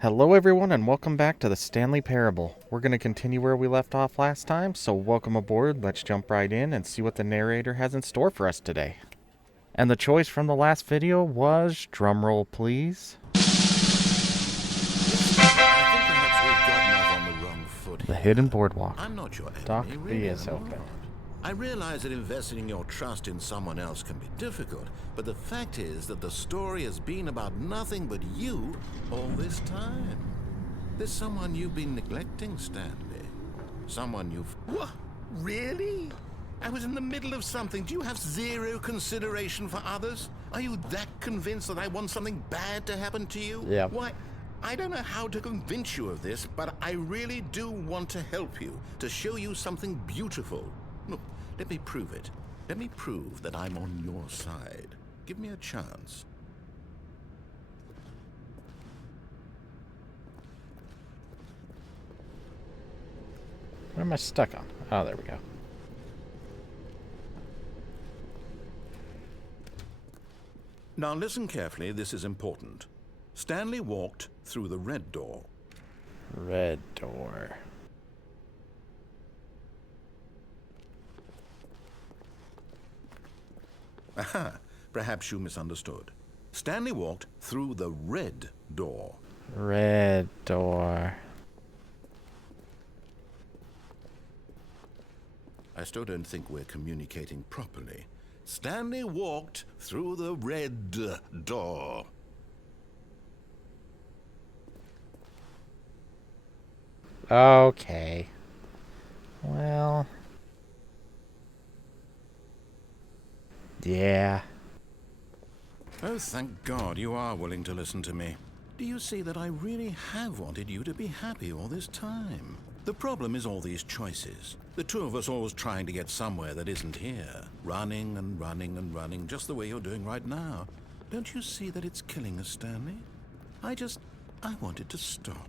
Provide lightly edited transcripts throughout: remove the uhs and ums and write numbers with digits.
Hello everyone and welcome back to the Stanley Parable. We're going to continue where we left off last time, so welcome aboard. Let's jump right in and see what the narrator has in store for us today. And the choice from the last video was, drumroll please, the Hidden Boardwalk. I'm not your enemy. Dock B really, is open. I realize that investing your trust in someone else can be difficult, but the fact is that the story has been about nothing but you all this time. There's someone you've been neglecting, Stanley. Someone you've... What? Really? I was in the middle of something. Do you have zero consideration for others? Are you that convinced that I want something bad to happen to you? Yeah. Why, I don't know how to convince you of this, but I really do want to help you, to show you something beautiful. Look, let me prove it. Let me prove that I'm on your side. Give me a chance. What am I stuck on? Oh, there we go. Now listen carefully, this is important. Stanley walked through the red door. Red door. Aha, perhaps you misunderstood. Stanley walked through the red door. Red door. I still don't think we're communicating properly. Stanley walked through the red door. Okay. Well... yeah. Oh, thank God you are willing to listen to me. Do you see that I really have wanted you to be happy all this time? The problem is all these choices. The two of us always trying to get somewhere that isn't here. Running and running and running, just the way you're doing right now. Don't you see that it's killing us, Stanley? I wanted to stop.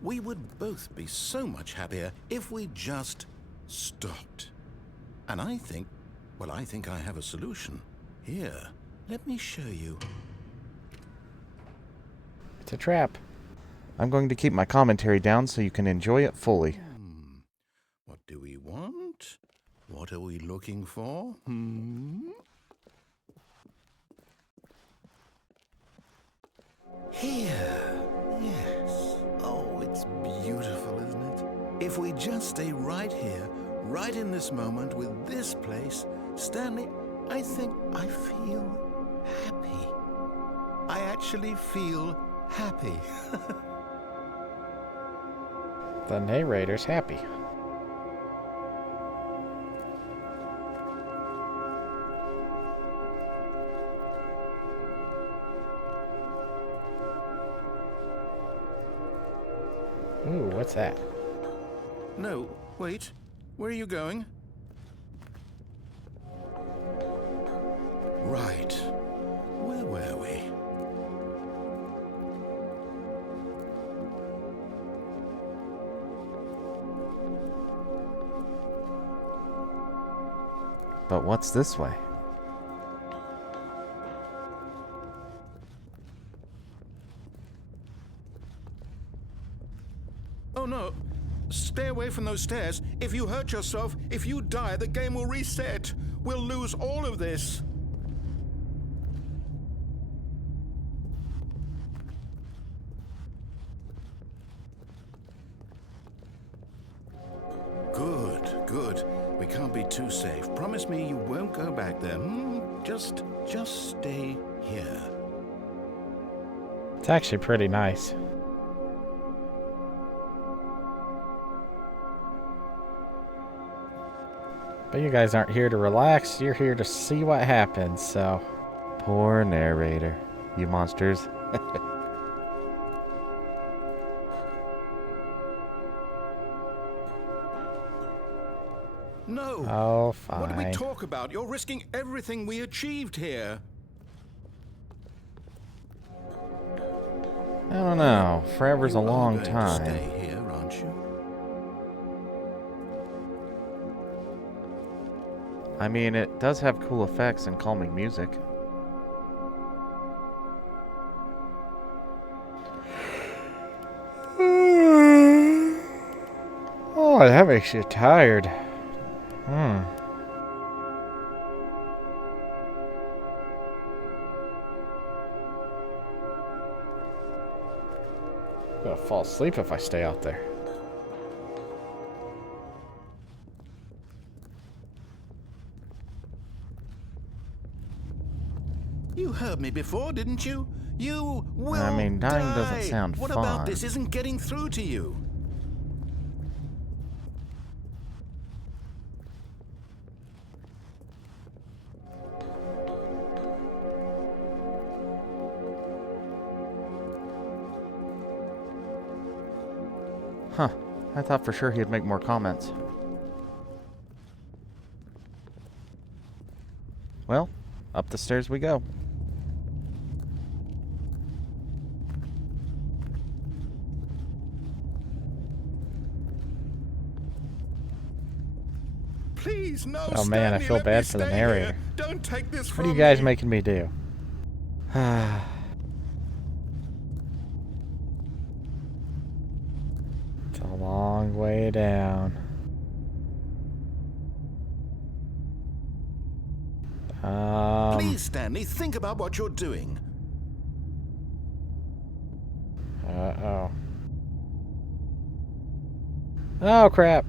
We would both be so much happier if we just stopped. And I think I have a solution. Here, let me show you. It's a trap. I'm going to keep my commentary down so you can enjoy it fully. What do we want? What are we looking for? Here. Yes. Oh, it's beautiful, isn't it? If we just stay right here, right in this moment with this place, Stanley, I think I feel happy. I actually feel happy. The narrator's happy. Ooh, what's that? No, wait. Where are you going? Right. Where were we? But what's this way? Oh no! Stay away from those stairs. If you hurt yourself, if you die, the game will reset. We'll lose all of this. Good. We can't be too safe. Promise me you won't go back there. Just stay here. It's actually pretty nice. But you guys aren't here to relax, you're here to see what happens, so... Poor narrator. You monsters. No! Oh, fine. What do we talk about? You're risking everything we achieved here. I don't know. Forever's a long You're going to time. stay here, aren't you? I mean, it does have cool effects and calming music. Oh, that makes you tired. Hmm. I'm gonna fall asleep if I stay out there. You heard me before, didn't you? You will I mean, dying die. doesn't sound What fun. about this isn't getting through to you? Huh. I thought for sure he'd make more comments. Well, up the stairs we go. Please, no. Oh man, I Stanley, feel let me bad for the stay narrator. here. Don't take this What from are you guys me. making me do? It's a long way down. Please, Stanley, think about what you're doing. Uh-oh. Oh, crap.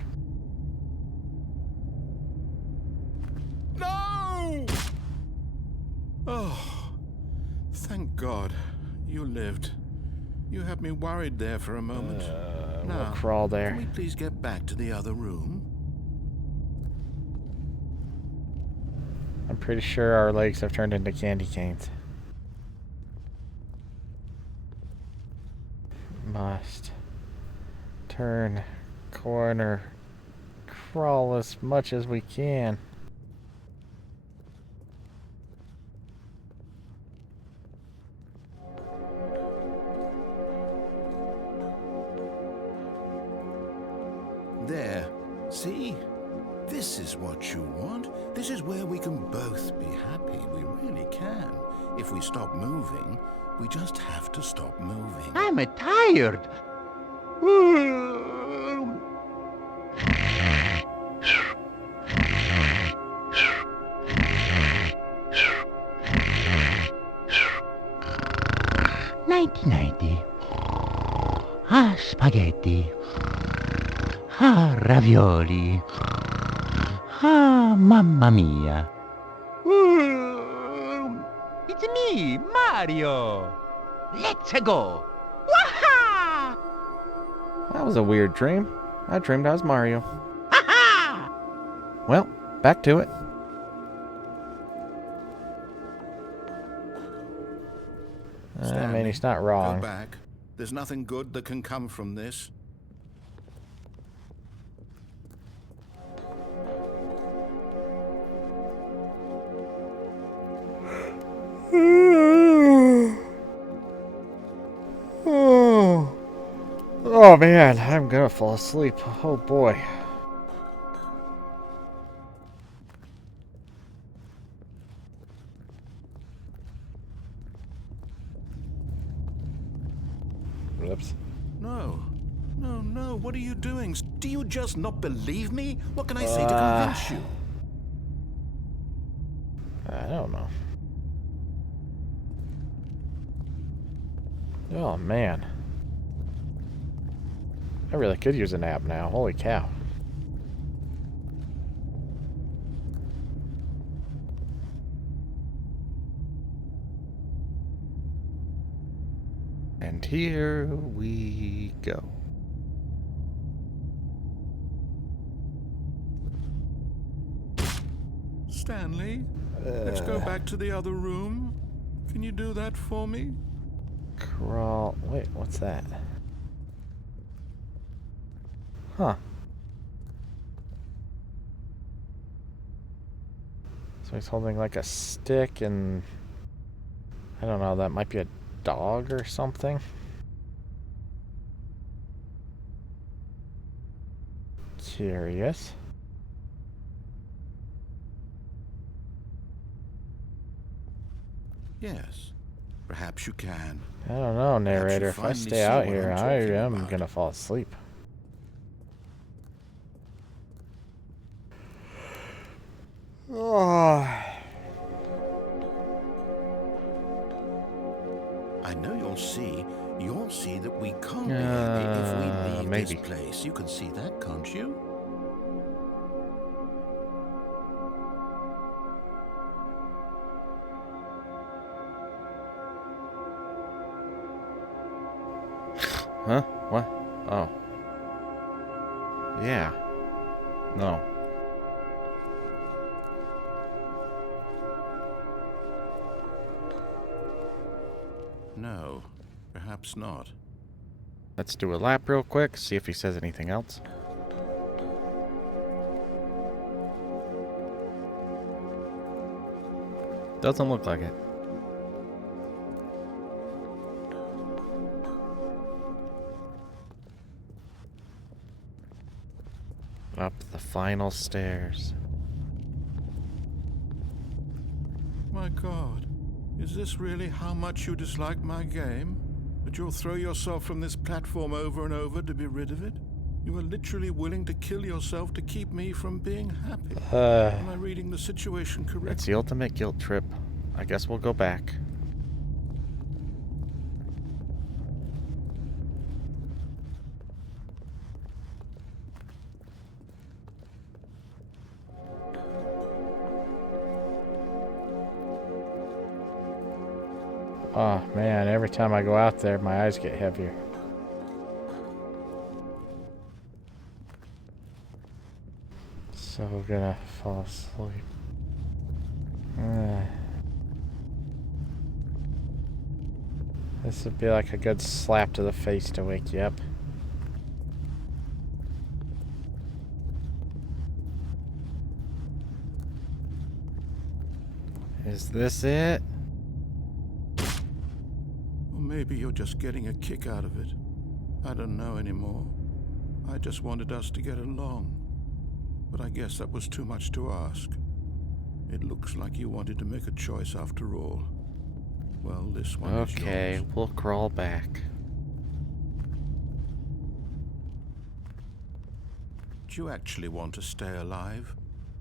No! Oh, thank God you lived. You had me worried there for a moment. We'll crawl there. Can we please get back to the other room? I'm pretty sure our legs have turned into candy canes. Must turn corner, crawl as much as we can. There. See? This is what you want. This is where we can both be happy. We really can. If we stop moving, we just have to stop moving. I'm tired. Nighty-nighty. Ah, spaghetti. Ah, ravioli. Ah, mamma mia. It's me, Mario. Let's go. Waha! That was a weird dream. I dreamed I was Mario. Ha-ha! Well, back to it. I mean, he's not Go wrong. back. There's nothing good that can come from this. Oh man, I'm gonna fall asleep. Oh boy. Whoops. No. No, no. What are you doing? Do you just not believe me? What can I say to convince you? I don't know. Oh man. I really could use a nap now. Holy cow. And here we go. Stanley, let's go back to the other room. Can you do that for me? Crawl. Wait, what's that? Huh. So he's holding like a stick and I don't know, that might be a dog or something. Curious. Yes. Perhaps you can. I don't know, narrator. If I finally stay see out what here, I'm I talking am about. gonna fall asleep. Oh. I know you'll see that we can't be happy if we leave maybe. this place. You can see that, can't you? Huh? What? Oh. Yeah. No. No, perhaps not. Let's do a lap real quick, see if he says anything else. Doesn't look like it. Up the final stairs. My God, is this really how much you dislike my game? That you'll throw yourself from this platform over and over to be rid of it? You are literally willing to kill yourself to keep me from being happy. Am I reading the situation correctly? It's the ultimate guilt trip. I guess we'll go back. Oh man, every time I go out there, my eyes get heavier. So we're gonna fall asleep. This would be like a good slap to the face to wake you up. Is this it? Or maybe you're just getting a kick out of it. I don't know anymore. I just wanted us to get along. But I guess that was too much to ask. It looks like you wanted to make a choice after all. Well, this one is yours. Okay, we'll crawl back. Do you actually want to stay alive?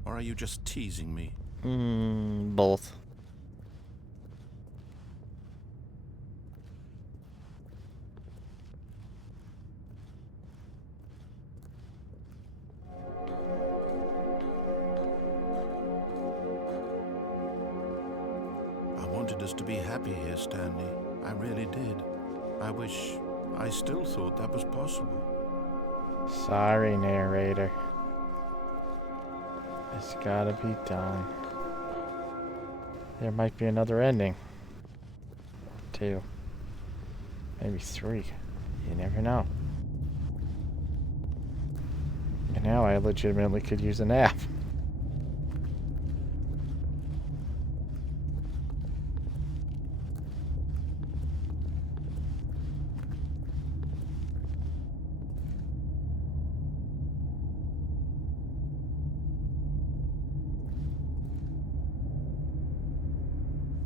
Or are you just teasing me? Both. I wanted us to be happy here, Stanley. I really did. I wish I still thought that was possible. Sorry, narrator. It's gotta be done. There might be another ending. 2. Maybe 3. You never know. And now I legitimately could use a nap.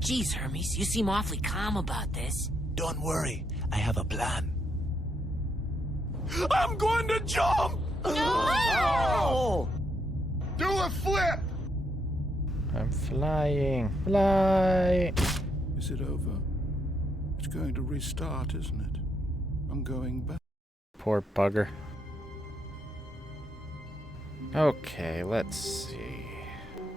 Geez, Hermes, you seem awfully calm about this. Don't worry, I have a plan. I'm going to jump! Oh! Do a flip! I'm flying. Fly! Is it over? It's going to restart, isn't it? I'm going back. Poor bugger. Okay, let's see.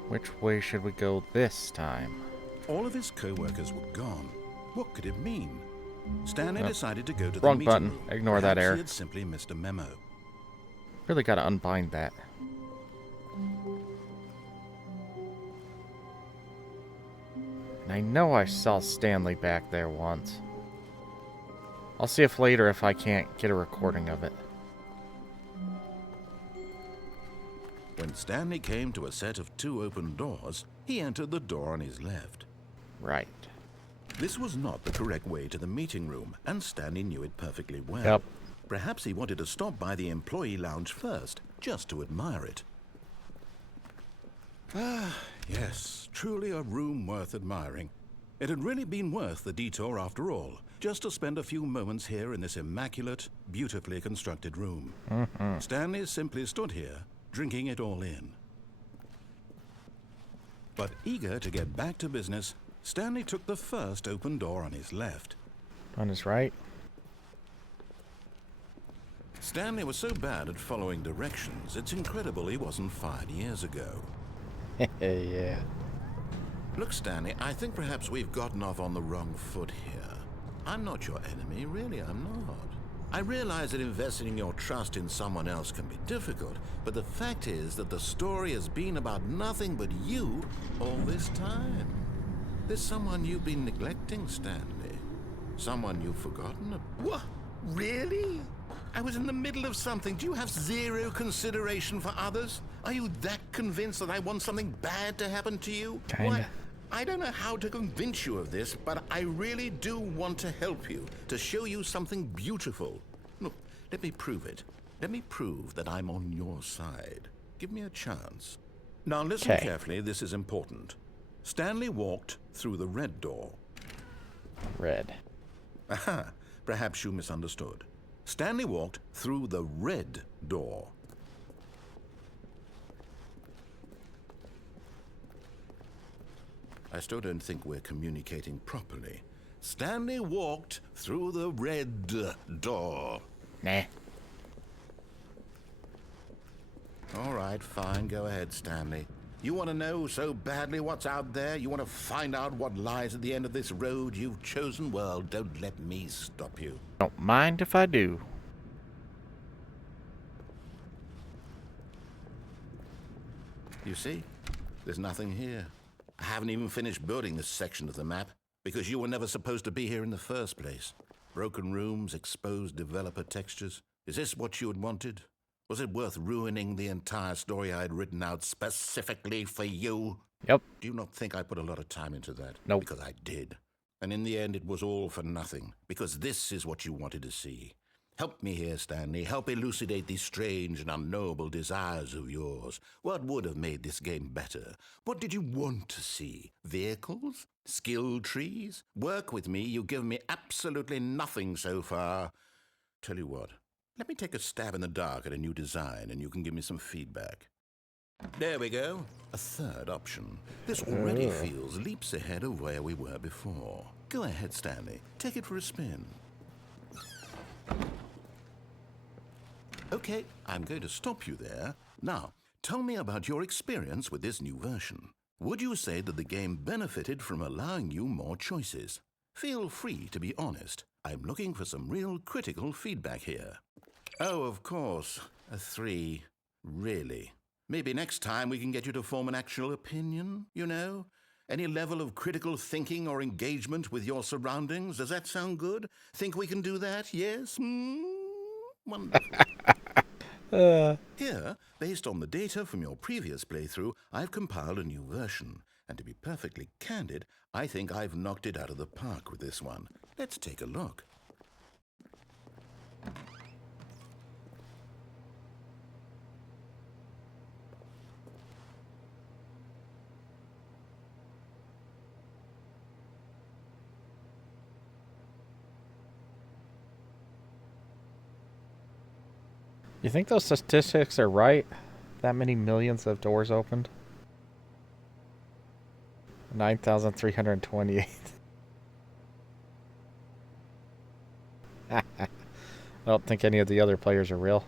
Which way should we go this time? All of his co-workers were gone. What could it mean? Stanley decided to go to the Wrong meeting button. room. Ignore that Perhaps error. He had simply missed a memo. Really gotta unbind that. And I know I saw Stanley back there once. I'll see if later if I can't get a recording of it. When Stanley came to a set of 2 open doors, he entered the door on his left. Right. This was not the correct way to the meeting room, and Stanley knew it perfectly well. Yep. Perhaps he wanted to stop by the employee lounge first, just to admire it. Ah, yes, truly a room worth admiring. It had really been worth the detour after all, just to spend a few moments here in this immaculate, beautifully constructed room. Stanley simply stood here, drinking it all in. But eager to get back to business, Stanley took the first open door on his left. On his right. Stanley was so bad at following directions, it's incredible he wasn't fired years ago. Yeah. Look, Stanley, I think perhaps we've gotten off on the wrong foot here. I'm not your enemy, really, I'm not. I realize that investing your trust in someone else can be difficult, but the fact is that the story has been about nothing but you all this time. There's someone you've been neglecting, Stanley. Someone you've forgotten about. What? Really? I was in the middle of something. Do you have zero consideration for others? Are you that convinced that I want something bad to happen to you? Kinda. Why, I don't know how to convince you of this, but I really do want to help you, to show you something beautiful. Look, let me prove it. Let me prove that I'm on your side. Give me a chance. Now listen carefully, this is important. Stanley walked through the red door. Red. Aha, perhaps you misunderstood. Stanley walked through the red door. I still don't think we're communicating properly. Stanley walked through the red door. Nah. All right, fine. Go ahead, Stanley. You want to know so badly what's out there? You want to find out what lies at the end of this road you've chosen? Well, don't let me stop you. Don't mind if I do. You see? There's nothing here. I haven't even finished building this section of the map, because you were never supposed to be here in the first place. Broken rooms, exposed developer textures. Is this what you had wanted? Was it worth ruining the entire story I had written out specifically for you? Yep. Do you not think I put a lot of time into that? Nope. Because I did. And in the end, it was all for nothing, because this is what you wanted to see. Help me here, Stanley. Help elucidate these strange and unknowable desires of yours. What would have made this game better? What did you want to see? Vehicles? Skill trees? Work with me. You've given me absolutely nothing so far. Tell you what, let me take a stab in the dark at a new design, and you can give me some feedback. There we go. A third option. This already feels leaps ahead of where we were before. Go ahead, Stanley. Take it for a spin. Okay, I'm going to stop you there. Now, tell me about your experience with this new version. Would you say that the game benefited from allowing you more choices? Feel free to be honest. I'm looking for some real critical feedback here. Oh, of course. A 3. Really? Maybe next time we can get you to form an actual opinion, you know? Any level of critical thinking or engagement with your surroundings? Does that sound good? Think we can do that? Yes? Wonderful. Here, based on the data from your previous playthrough, I've compiled a new version. And to be perfectly candid, I think I've knocked it out of the park with this one. Let's take a look. You think those statistics are right? That many millions of doors opened? 9,328. I don't think any of the other players are real.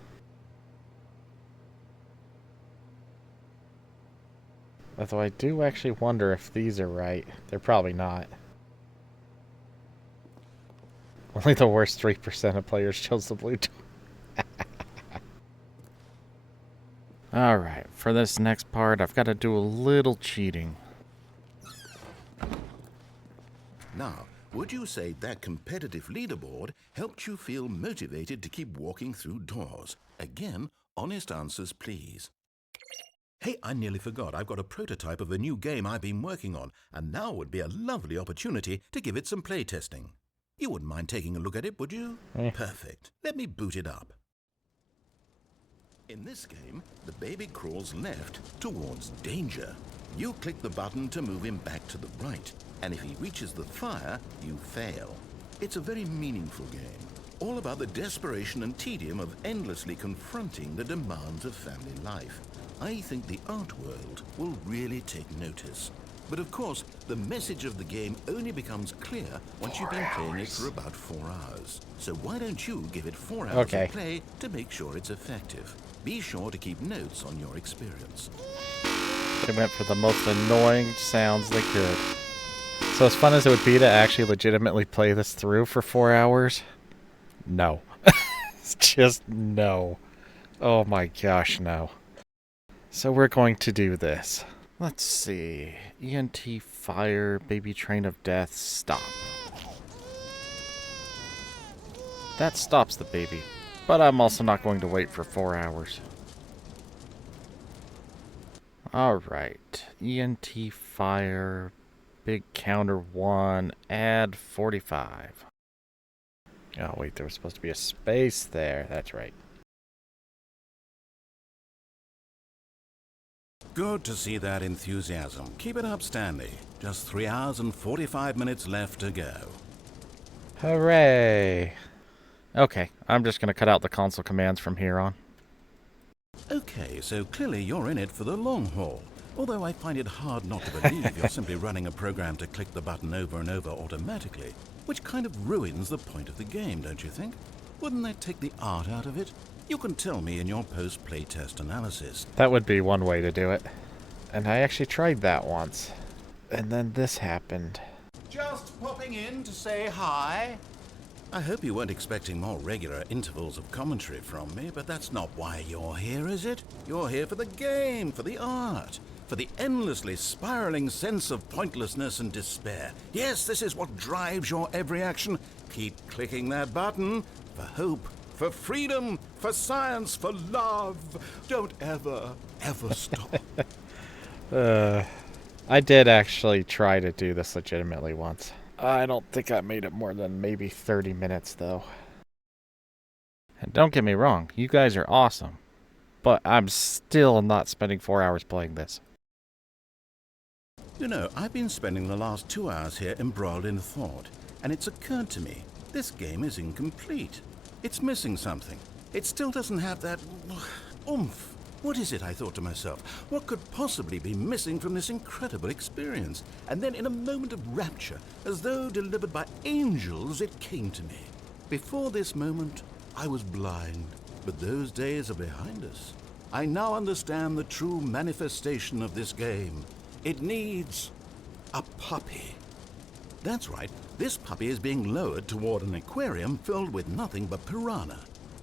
Although I do actually wonder if these are right. They're probably not. Only the worst 3% of players chose the blue door. Alright, for this next part, I've got to do a little cheating. Now, would you say that competitive leaderboard helped you feel motivated to keep walking through doors? Again, honest answers, please. Hey, I nearly forgot. I've got a prototype of a new game I've been working on, and now would be a lovely opportunity to give it some playtesting. You wouldn't mind taking a look at it, would you? Perfect. Let me boot it up. In this game, the baby crawls left towards danger. You click the button to move him back to the right, and if he reaches the fire, you fail. It's a very meaningful game, all about the desperation and tedium of endlessly confronting the demands of family life. I think the art world will really take notice. But of course, the message of the game only becomes clear once you've been playing it for about 4 hours. So why don't you give it 4 hours of play to make sure it's effective? Be sure to keep notes on your experience. They went for the most annoying sounds they could. So as fun as it would be to actually legitimately play this through for 4 hours, no. It's just no. Oh my gosh, no. So we're going to do this. Let's see. ENT fire, baby train of death, stop. That stops the baby. But I'm also not going to wait for 4 hours. Alright. ENT fire, big counter 1, add 45. Oh wait, there was supposed to be a space there. That's right. Good to see that enthusiasm. Keep it up, Stanley. Just 3 hours and 45 minutes left to go. Hooray! Okay, I'm just going to cut out the console commands from here on. Okay, so clearly you're in it for the long haul. Although I find it hard not to believe you're simply running a program to click the button over and over automatically, which kind of ruins the point of the game, don't you think? Wouldn't that take the art out of it? You can tell me in your post-playtest analysis. That would be one way to do it. And I actually tried that once. And then this happened. Just popping in to say hi. I hope you weren't expecting more regular intervals of commentary from me, but that's not why you're here, is it? You're here for the game, for the art, for the endlessly spiraling sense of pointlessness and despair. Yes, this is what drives your every action. Keep clicking that button for hope, for freedom, for science, for love. Don't ever stop. I did actually try to do this legitimately once. I don't think I made it more than maybe 30 minutes, though. And don't get me wrong, you guys are awesome. But I'm still not spending 4 hours playing this. You know, I've been spending the last 2 hours here embroiled in thought, and it's occurred to me, this game is incomplete. It's missing something. It still doesn't have that oomph. What is it, I thought to myself? What could possibly be missing from this incredible experience? And then in a moment of rapture, as though delivered by angels, it came to me. Before this moment, I was blind, but those days are behind us. I now understand the true manifestation of this game. It needs a puppy. That's right, this puppy is being lowered toward an aquarium filled with nothing but piranha.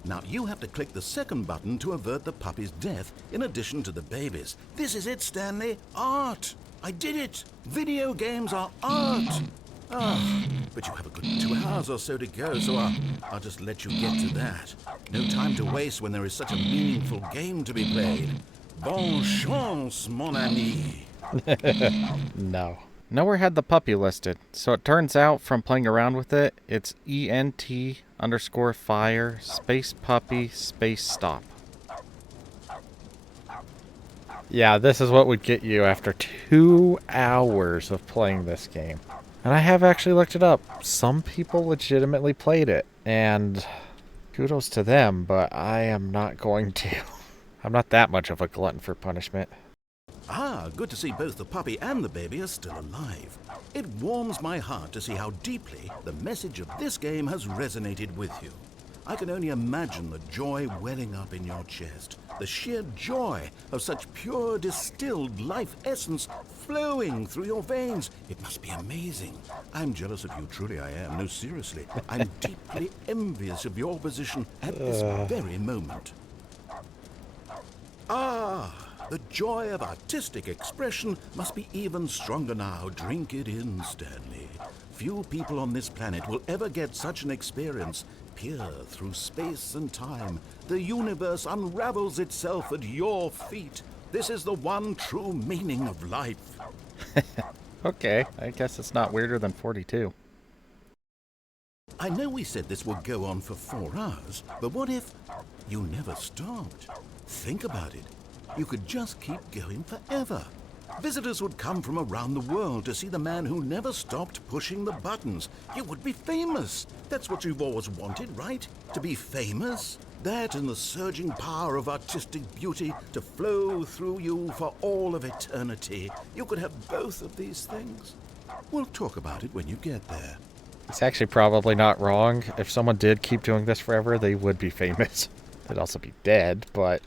Now you have to click the second button to avert the puppy's death in addition to the baby's. This is it, Stanley. Art. I did it. Video games are art. But you have a good 2 hours or so to go, so I'll just let you get to that. No time to waste when there is such a meaningful game to be played. Bonne chance, mon ami. No. Nowhere had the puppy listed, so it turns out from playing around with it, it's ENT_fire space puppy space stop. Yeah, this is what would get you after 2 hours of playing this game. And I have actually looked it up. Some people legitimately played it, and kudos to them, but I am not going to. I'm not that much of a glutton for punishment. Good to see both the puppy and the baby are still alive. It warms my heart to see how deeply the message of this game has resonated with you. I can only imagine the joy welling up in your chest, the sheer joy of such pure distilled life essence flowing through your veins. It must be amazing. I'm jealous of you, truly I am. No, seriously. I'm deeply envious of your position at this very moment. The joy of artistic expression must be even stronger now. Drink it in, Stanley. Few people on this planet will ever get such an experience. Peer through space and time. The universe unravels itself at your feet. This is the one true meaning of life. Okay, I guess it's not weirder than 42. I know we said this would go on for 4 hours, but what if you never stopped? Think about it. You could just keep going forever. Visitors would come from around the world to see the man who never stopped pushing the buttons. You would be famous. That's what you've always wanted, right? To be famous? That and the surging power of artistic beauty to flow through you for all of eternity. You could have both of these things. We'll talk about it when you get there. It's actually probably not wrong. If someone did keep doing this forever, they would be famous. They'd also be dead, but...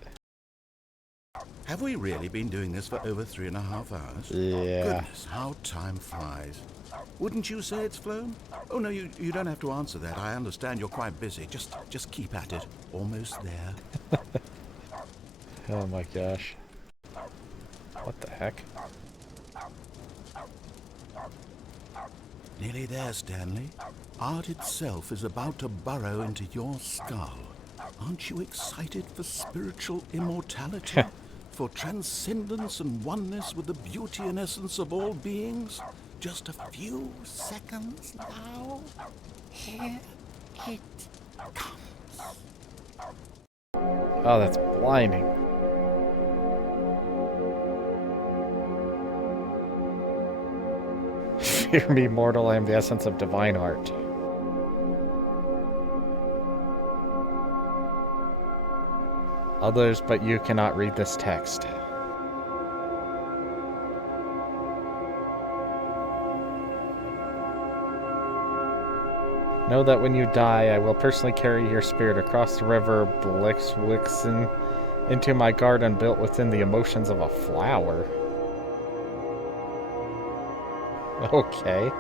Have we really been doing this for over 3.5 hours? Yeah. Goodness, how time flies. Wouldn't you say it's flown? Oh, no, you don't have to answer that. I understand you're quite busy. Just keep at it. Almost there. Oh my gosh. What the heck? Nearly there, Stanley. Art itself is about to burrow into your skull. Aren't you excited for spiritual immortality? For transcendence and oneness with the beauty and essence of all beings? Just a few seconds now. Here it comes. Oh, that's blinding. Fear me, mortal, I am the essence of divine art. Others but you cannot read this text. Know that when you die, I will personally carry your spirit across the river Blixwixen into my garden built within the emotions of a flower. Okay.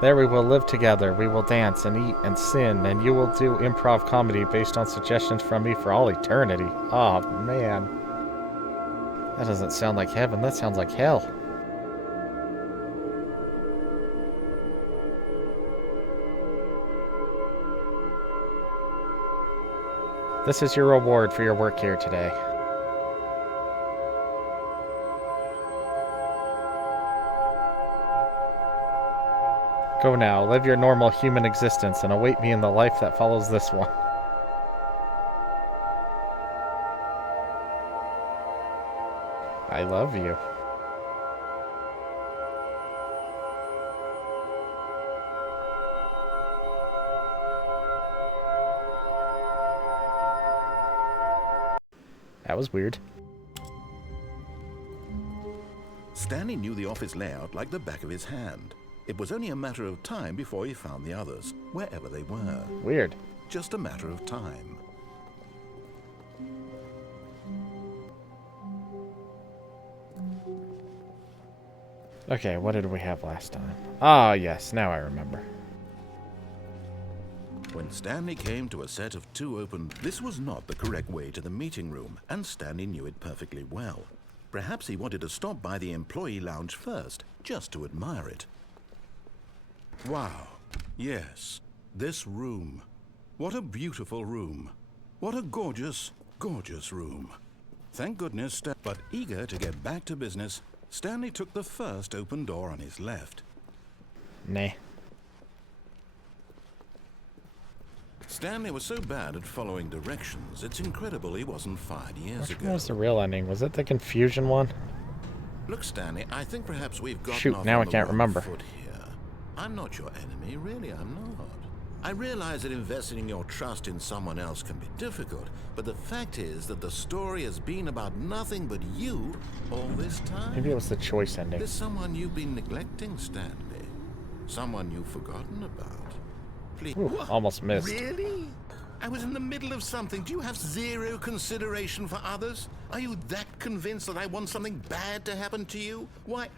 There we will live together, we will dance and eat and sin, and you will do improv comedy based on suggestions from me for all eternity. Oh, man. That doesn't sound like heaven, that sounds like hell. This is your reward for your work here today. Go now, live your normal human existence, and await me in the life that follows this one. I love you. That was weird. Stanley knew the office layout like the back of his hand. It was only a matter of time before he found the others, wherever they were. Weird. Just a matter of time. Okay, what did we have last time? Ah, yes, now I remember. When Stanley came to a set of 2 open, this was not the correct way to the meeting room, and Stanley knew it perfectly well. Perhaps he wanted to stop by the employee lounge first, just to admire it. Wow. Yes. This room. What a beautiful room. What a gorgeous, gorgeous room. Thank goodness, but eager to get back to business, Stanley took the first open door on his left. Nah. Stanley was so bad at following directions, it's incredible he wasn't fired years Which ago. one was the real ending? Was it the confusion one? Look, Stanley, I think perhaps we've gotten Shoot, off now on I the can't wrong remember. foot here. I'm not your enemy, really, I'm not. I realize that investing your trust in someone else can be difficult, but the fact is that the story has been about nothing but you all this time. Maybe it was the choice ending. There's someone you've been neglecting, Stanley. Someone you've forgotten about. Please. Ooh, almost missed. Really? I was in the middle of something. Do you have zero consideration for others? Are you that convinced that I want something bad to happen to you? Why,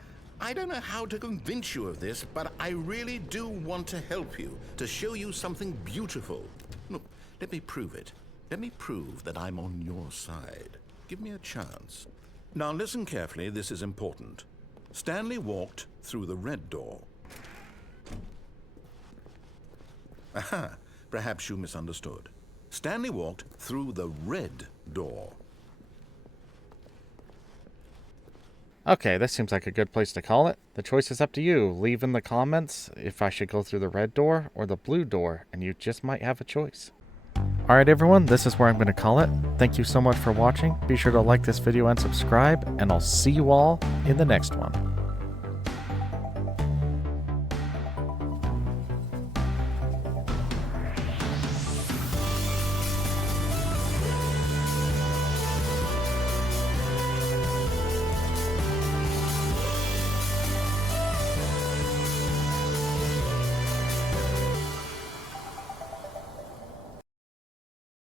I don't know how to convince you of this, but I really do want to help you, to show you something beautiful. Look, let me prove it. Let me prove that I'm on your side. Give me a chance. Now listen carefully, this is important. Stanley walked through the red door. Aha, perhaps you misunderstood. Stanley walked through the red door. Okay, this seems like a good place to call it. The choice is up to you. Leave in the comments if I should go through the red door or the blue door, and you just might have a choice. Alright everyone, this is where I'm going to call it. Thank you so much for watching. Be sure to like this video and subscribe, and I'll see you all in the next one.